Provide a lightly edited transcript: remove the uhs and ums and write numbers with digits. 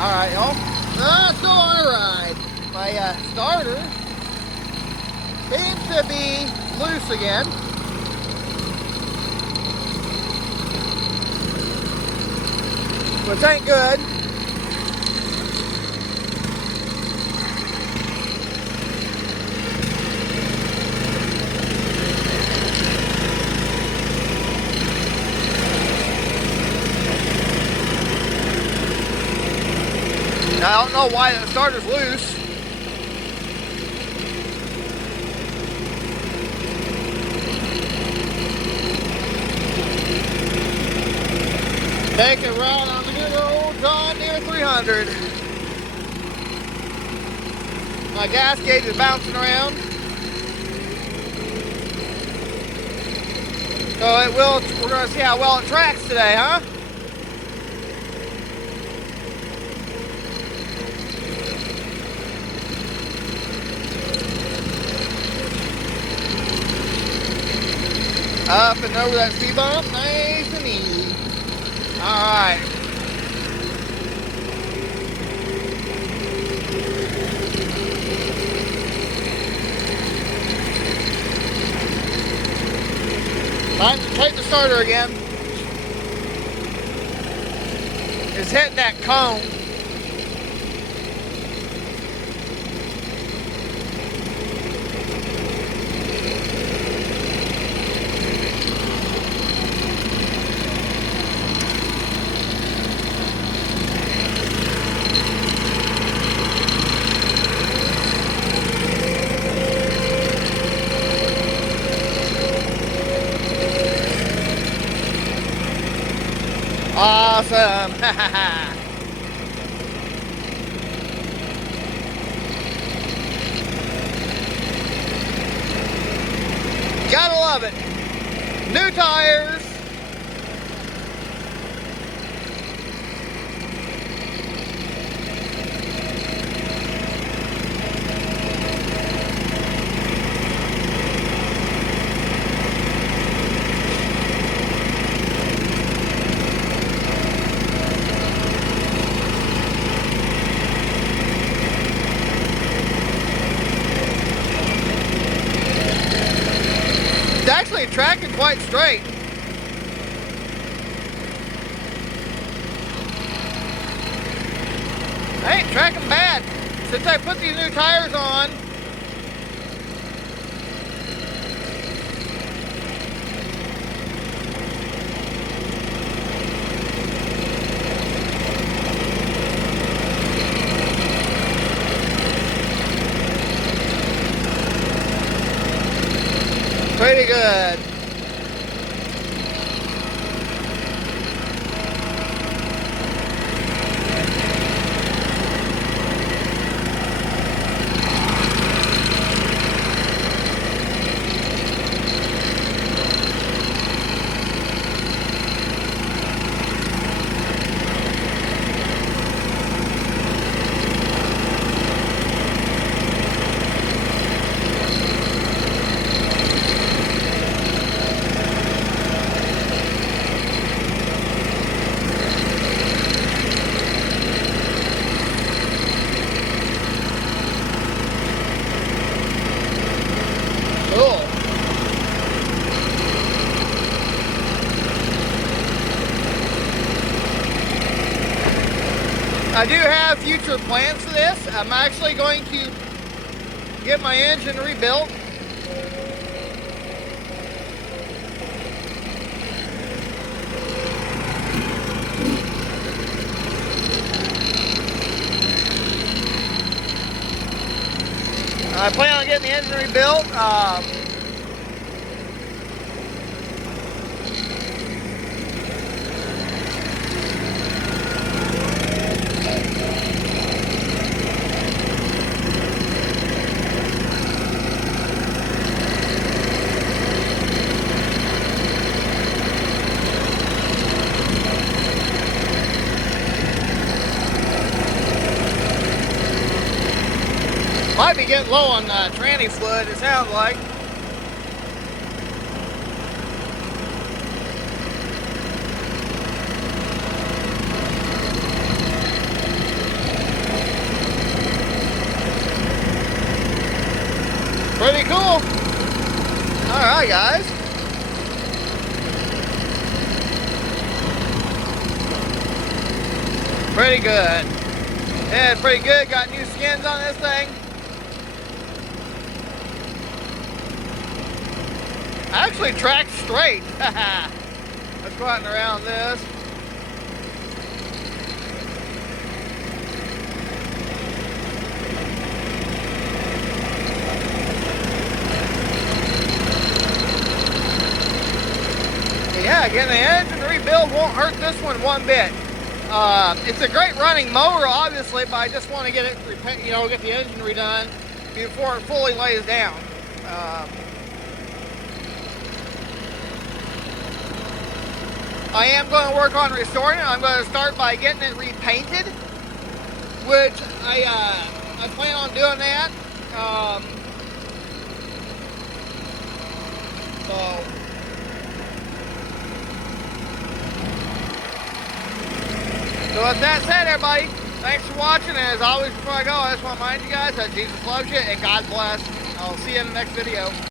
Alright, y'all. Still on a ride. My starter seems to be loose again. Which ain't good. I don't know why the starter's loose. Take a ride on the good old John Deere 300. My gas gauge is bouncing around. So it will, we're going to see how well it tracks today, huh? Up and over that speed bump, nice and easy. Alright. Time to take the starter again. It's hitting that cone. Awesome. Gotta love it. New tires. It's actually tracking quite straight. I ain't tracking bad. Since I put these new tires on, pretty good. Cool. I do have future plans for this. I'm actually going to get my engine rebuilt. I plan on getting the engine rebuilt. Might be getting low on tranny fluid, it sounds like. Hi guys. Pretty good. Yeah, pretty good. Got new skins on this thing. Actually tracked straight. Let's go out and around this. Yeah, getting the engine rebuild won't hurt this one bit. It's a great running mower, obviously, but I just want to get it, get the engine redone before it fully lays down. I am going to work on restoring it. I'm going to start by getting it repainted, which I plan on doing that. So with that said, everybody, thanks for watching. And as always, before I go, I just want to remind you guys that Jesus loves you and God bless. I'll see you in the next video.